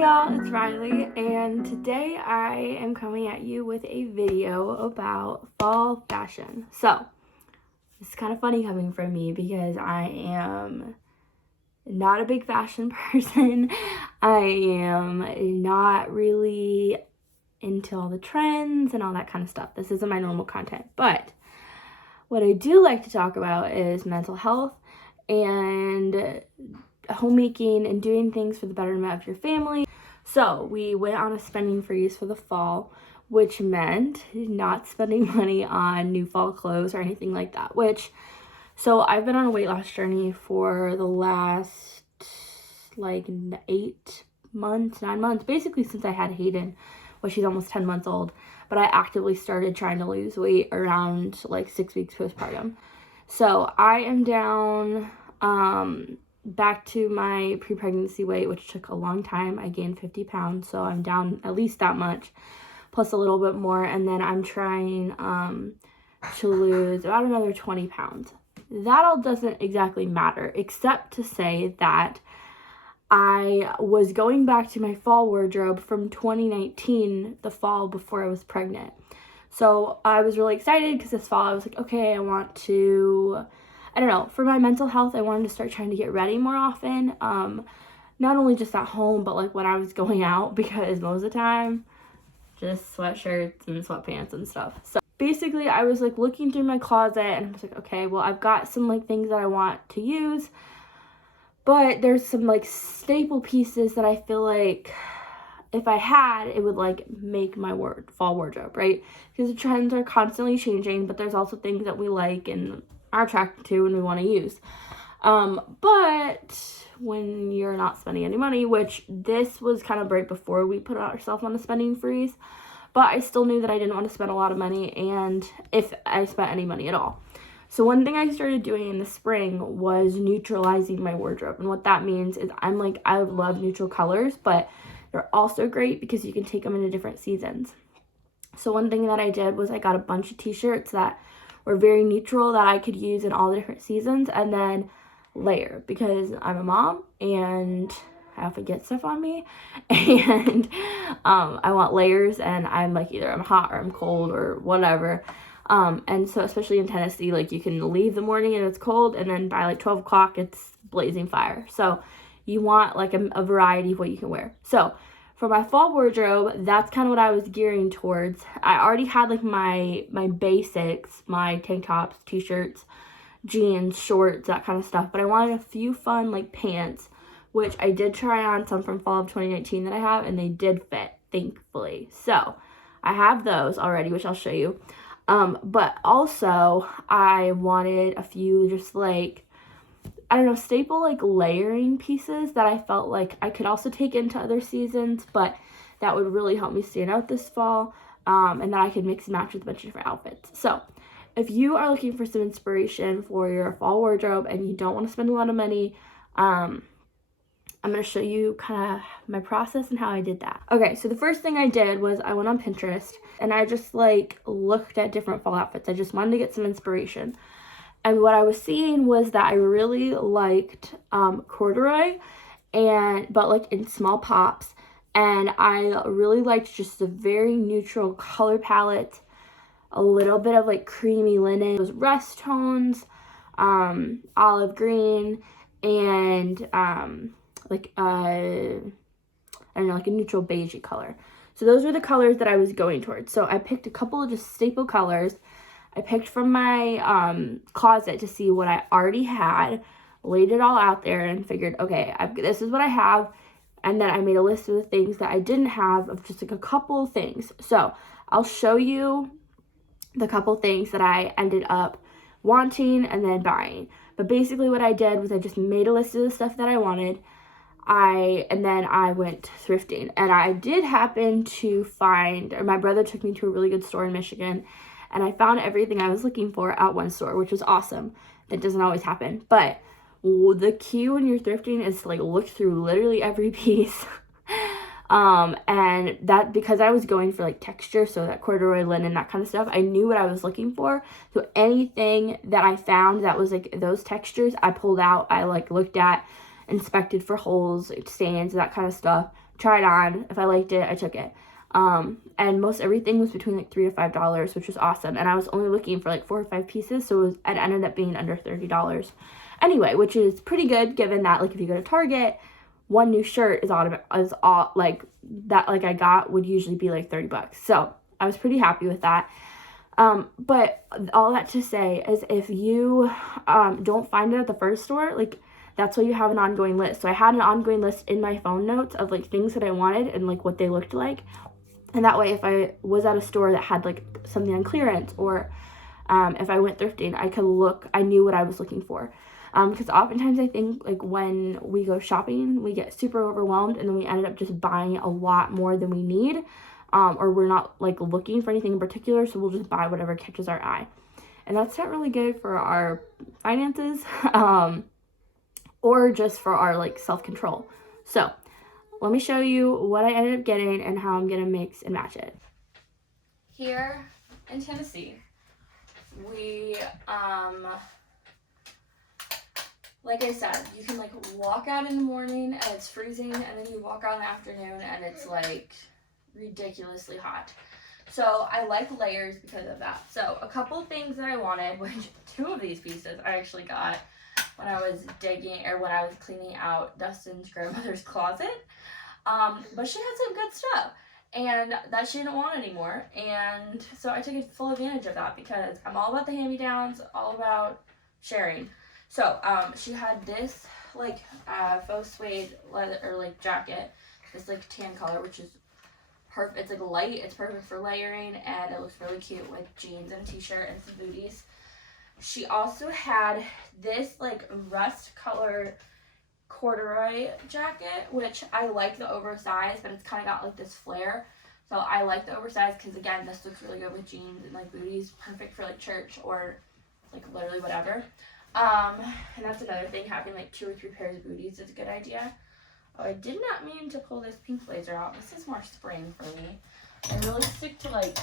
Hey y'all, it's Riley, and today I am coming at you with a video about fall fashion. So, it's kind of funny coming from me because I am not a big fashion person. I am not really into all the trends and all that kind of stuff. This isn't my normal content, but what I do like to talk about is mental health and homemaking and doing things for the betterment of your family. So we went on a spending freeze for the fall, which meant not spending money on new fall clothes or anything like that. So I've been on a weight loss journey for the last like 9 months, basically since I had Hayden. Well, she's almost 10 months old, but I actively started trying to lose weight around like 6 weeks postpartum. So I am down back to my pre-pregnancy weight, which took a long time. I gained 50 pounds, so I'm down at least that much, plus a little bit more, and then I'm trying to lose about another 20 pounds. That all doesn't exactly matter, except to say that I was going back to my fall wardrobe from 2019, the fall before I was pregnant. So I was really excited because this fall I was like, okay, I want to, I don't know, for my mental health, I wanted to start trying to get ready more often. Not only just at home, but like when I was going out, because most of the time, just sweatshirts and sweatpants and stuff. So basically I was like looking through my closet and I was like, okay, well, I've got some like things that I want to use, but there's some like staple pieces that I feel like if I had, it would like make my fall wardrobe, right? Because the trends are constantly changing, but there's also things that we like and are attracted to and we want to use. But when you're not spending any money, which this was kind of right before we put ourselves on a spending freeze, but I still knew that I didn't want to spend a lot of money, and if I spent any money at all. So one thing I started doing in the spring was neutralizing my wardrobe. And what that means is I love neutral colors, but they're also great because you can take them into different seasons. So one thing that I did was I got a bunch of t-shirts that were very neutral that I could use in all the different seasons, and then layer, because I'm a mom and I often get stuff on me, and I want layers, and I'm like either I'm hot or I'm cold or whatever. And so especially in Tennessee, like you can leave the morning and it's cold, and then by like 12 o'clock it's blazing fire. So you want like a variety of what you can wear. So for my fall wardrobe, that's kind of what I was gearing towards. I already had like my basics, my tank tops, t-shirts, jeans, shorts, that kind of stuff, but I wanted a few fun like pants, which I did try on some from fall of 2019 that I have, and they did fit, thankfully. So I have those already, which I'll show you. But also I wanted a few just like, I don't know, staple like layering pieces that I felt like I could also take into other seasons, but that would really help me stand out this fall, and that I could mix and match with a bunch of different outfits. So if you are looking for some inspiration for your fall wardrobe and you don't want to spend a lot of money, I'm going to show you kind of my process and how I did that. Okay, so the first thing I did was I went on Pinterest and I just like looked at different fall outfits. I just wanted to get some inspiration. And what I was seeing was that I really liked corduroy, but like in small pops. And I really liked just a very neutral color palette, a little bit of like creamy linen, those rust tones, olive green, and like I don't know, like a neutral beigey color. So those were the colors that I was going towards. So I picked a couple of just staple colors. I picked from my closet to see what I already had, laid it all out there, and figured, okay, this is what I have. And then I made a list of the things that I didn't have, of just like a couple of things. So I'll show you the couple things that I ended up wanting and then buying. But basically what I did was I just made a list of the stuff that I wanted. And then I went thrifting, and I did happen to find, or my brother took me to a really good store in Michigan, and I found everything I was looking for at one store, which was awesome. That doesn't always happen, but the key when you're thrifting is to like look through literally every piece. And that, because I was going for like texture, so that corduroy, linen, that kind of stuff, I knew what I was looking for. So anything that I found that was like those textures, I pulled out, I like looked at, inspected for holes, stains, that kind of stuff, tried on. If I liked it, I took it. And most everything was between like $3 to $5, which was awesome. And I was only looking for like 4 or 5 pieces, so it ended up being under $30 anyway, which is pretty good given that like if you go to Target, one new shirt is all like that, like I got would usually be like $30. So I was pretty happy with that. But all that to say is if you don't find it at the first store, like that's why you have an ongoing list. So I had an ongoing list in my phone notes of like things that I wanted and like what they looked like. And that way if I was at a store that had like something on clearance, or if I went thrifting, I knew what I was looking for. Because oftentimes I think like when we go shopping, we get super overwhelmed and then we ended up just buying a lot more than we need. Or we're not like looking for anything in particular, so we'll just buy whatever catches our eye. And that's not really good for our finances, or just for our like self-control. So let me show you what I ended up getting and how I'm gonna mix and match it. Here in Tennessee, we like I said, you can like walk out in the morning and it's freezing, and then you walk out in the afternoon and it's like ridiculously hot. So I like layers because of that. So a couple things that I wanted, which 2 of these pieces I actually got when I was cleaning out Dustin's grandmother's closet. But she had some good stuff and that she didn't want anymore. And so I took full advantage of that because I'm all about the hand-me-downs, all about sharing. So she had this like faux suede leather or like jacket, this like tan color, which is perfect. It's like light, it's perfect for layering, and it looks really cute with jeans and a t-shirt and some booties. She also had this like rust color corduroy jacket, which I like the oversized, but it's kind of got like this flare. So I like the oversized because again, this looks really good with jeans and like booties, perfect for like church or like literally whatever. And that's another thing, having like 2 or 3 pairs of booties is a good idea. Oh, I did not mean to pull this pink blazer out. This is more spring for me. I really stick to like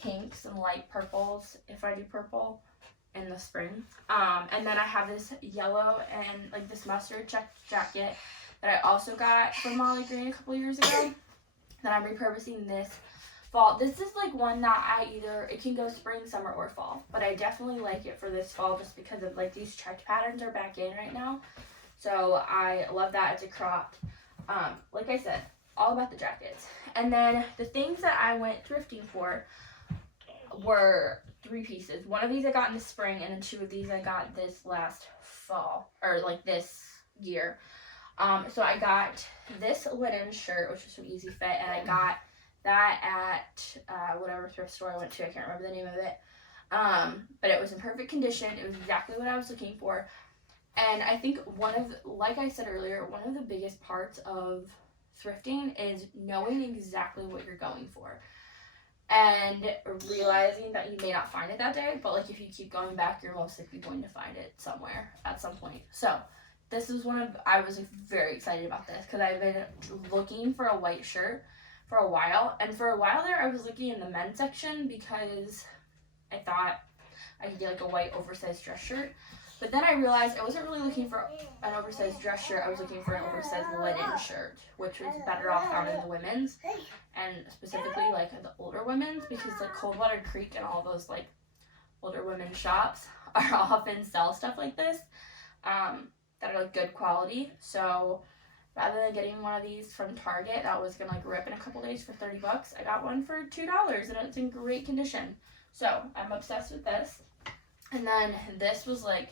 pinks and light purples if I do purple in the spring. And then I have this yellow and like this mustard check jacket that I also got from Molly Green a couple years ago that I'm repurposing this fall. This is like one that it can go spring, summer, or fall, but I definitely like it for this fall just because of like these checked patterns are back in right now. So I love that. It's a cropped. Like I said, all about the jackets. And then the things that I went thrifting for were 3 pieces. One of these I got in the spring, and then 2 of these I got this last fall, or like this year. So I got this linen shirt, which was from Easy Fit, and I got that at whatever thrift store I went to. I can't remember the name of it. But it was in perfect condition. It was exactly what I was looking for. And I think like I said earlier, one of the biggest parts of thrifting is knowing exactly what you're going for and realizing that you may not find it that day, but like if you keep going back, you're most likely going to find it somewhere at some point. So this is I was very excited about this because I've been looking for a white shirt for a while, and for a while there I was looking in the men's section because I thought I could get like a white oversized dress shirt. But then I realized I wasn't really looking for an oversized dress shirt. I was looking for an oversized linen shirt, which was better off found in the women's, and specifically like the older women's, because like Coldwater Creek and all those like older women's shops are often sell stuff like this that are like good quality. So rather than getting one of these from Target that was gonna like rip in a couple days for $30, I got one for $2 and it's in great condition. So I'm obsessed with this. And then this was like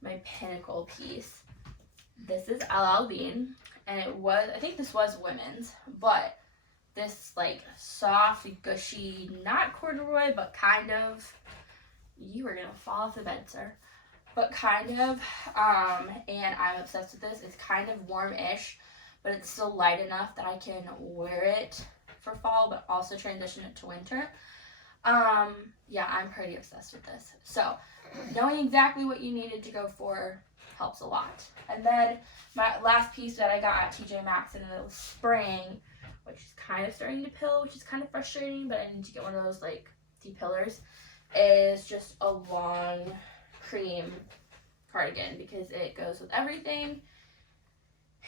my pinnacle piece. This is LL Bean, and I think this was women's, but this like soft, gushy, not corduroy, but kind of, you were gonna fall off the bed, sir, but kind of, and I'm obsessed with this. It's kind of warm-ish, but it's still light enough that I can wear it for fall, but also transition it to winter. Yeah, I'm pretty obsessed with this. So knowing exactly what you needed to go for helps a lot. And then my last piece that I got at TJ Maxx in the spring, which is kind of starting to pill, which is kind of frustrating, but I need to get one of those like depillers, is just a long cream cardigan because it goes with everything.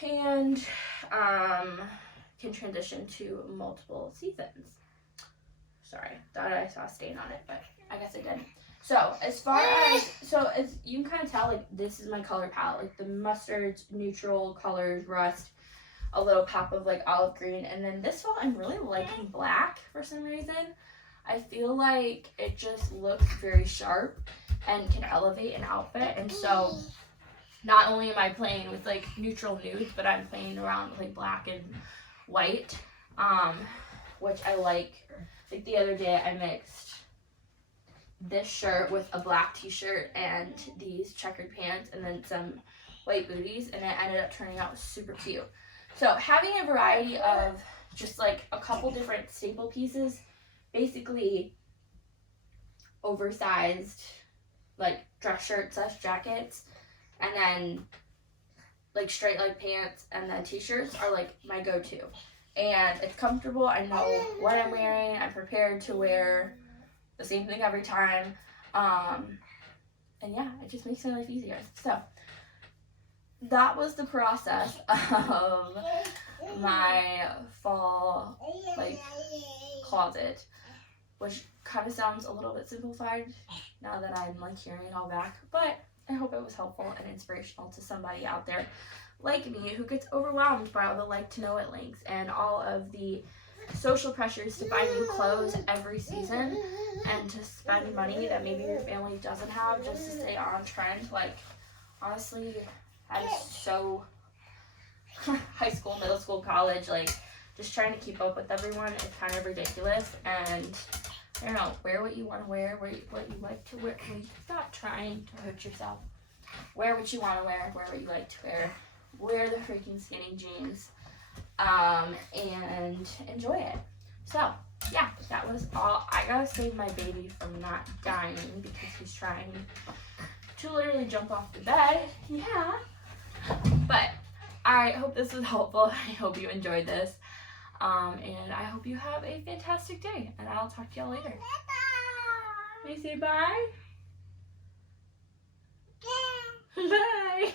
and can transition to multiple seasons. Sorry, thought I saw a stain on it, but I guess I did. So as you can kind of tell, like, this is my color palette, like the mustards, neutral colors, rust, a little pop of like olive green, and then this fall I'm really liking black for some reason. I feel like it just looks very sharp and can elevate an outfit, and so not only am I playing with like neutral nudes, but I'm playing around with like black and white, which I like. Like the other day I mixed this shirt with a black t-shirt and these checkered pants and then some white booties, and it ended up turning out super cute. So having a variety of just like a couple different staple pieces, basically oversized like dress shirts / jackets, and then like straight leg pants and then t-shirts are like my go-to. And it's comfortable. I know what I'm wearing. I'm prepared to wear the same thing every time. And yeah, it just makes my life easier. So that was the process of my fall like closet, which kind of sounds a little bit simplified now that I'm like hearing it all back, but I hope it was helpful and inspirational to somebody out there like me who gets overwhelmed by all the like to know it links and all of the social pressures to buy new clothes every season and to spend money that maybe your family doesn't have just to stay on trend. Like, honestly, that is so high school, middle school, college, like just trying to keep up with everyone is kind of ridiculous. And I don't know, wear what you want to wear, what you like to wear. Stop trying to hurt yourself. Wear what you want to wear what you like to wear the freaking skinny jeans, and enjoy it. So yeah, that was all. I gotta save my baby from not dying because he's trying to literally jump off the bed. Yeah, but I hope this was helpful. I hope you enjoyed this, and I hope you have a fantastic day, and I'll talk to y'all later. Can you say bye? Bye.